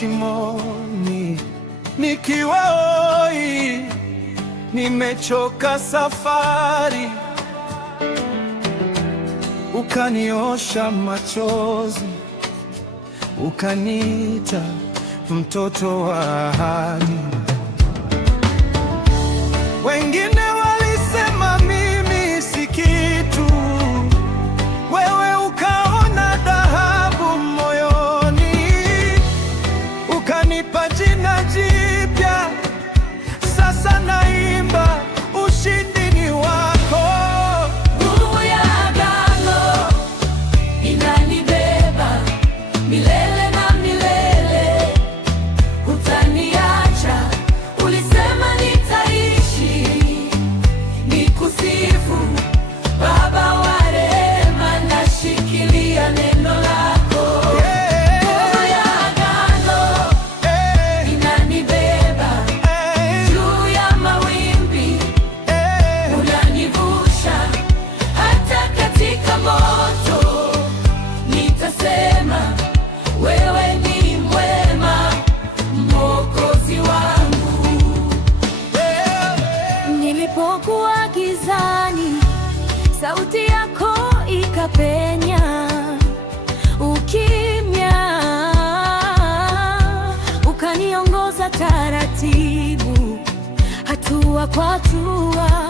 shimoni nikiwa hoi, nimechoka safari, ukaniosha machozi, ukaniita mtoto wa ahadi. Wengine walisema mimi si kitu, wewe ukaona dhahabu moyoni, ukanipa jina jipya. Sasa naimba ushindi ni wako. Nguvu ya agano inanibeba milele na milele, hutaniacha. Ulisema nitaishi nikusifu, Baba wa rehema, nashikilia neno lako. Nguvu ya agano inanibeba juu ya mawimbi, unanivusha hata katika moto. Nitasema wewe ni mwema, Mwokozi wangu. Nilipokuwa gizani, sauti yako ikapenya, ukimya ukaniongoza taratibu, hatua kwa hatua.